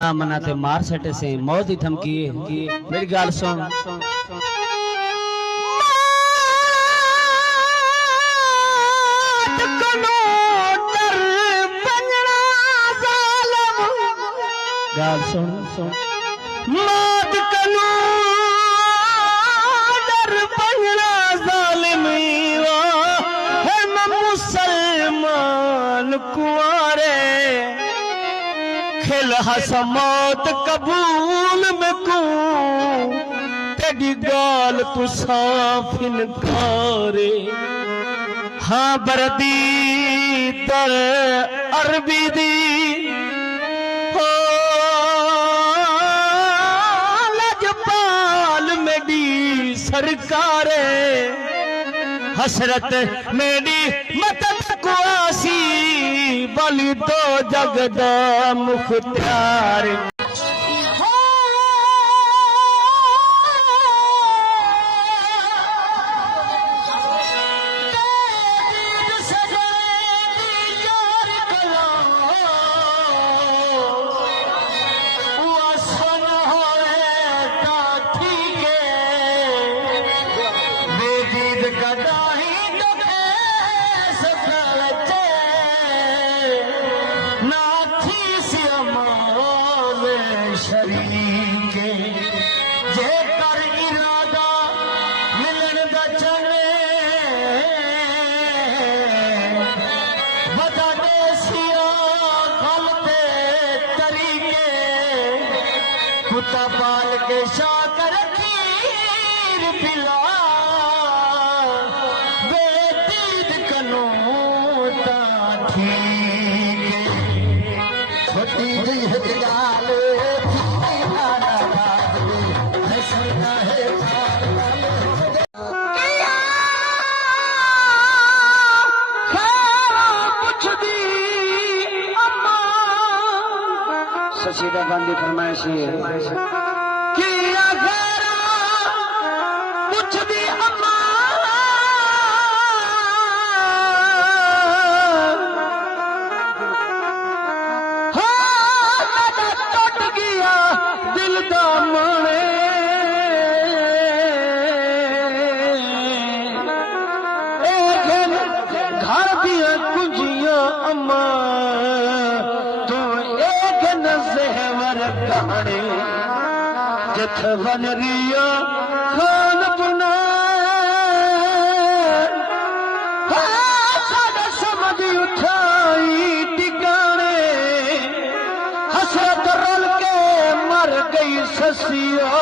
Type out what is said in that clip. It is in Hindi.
मनाते मार सटे से मौत ही धमकी मेरी गाल सुन। गाल सुन सुन मौत कनो डर बंगला जालिम है मुसलमान कुआरे खिल हस मौत कबूल में को तेरी गाल तू साफ इनकारे। हाँ बरदी तर अरबी दी हो लजपाल मेरी सरकारे हसरत मेरी मदद को आसी बलि तो जगदा मुख्तार। कुत्ता पाल के शाकर खीर पिला बेतीद कनो ता ठीक छोटी जी गाल सचीदा गांधी फरमाइश कुछ भी अम्मा टूट गया दिल दा मने घर दिया कुंजियां अम्मा कहानी जिथ बन रिया खान पुना सादा समझ उठाई टिकाने हसरत रल के मर गई ससिया।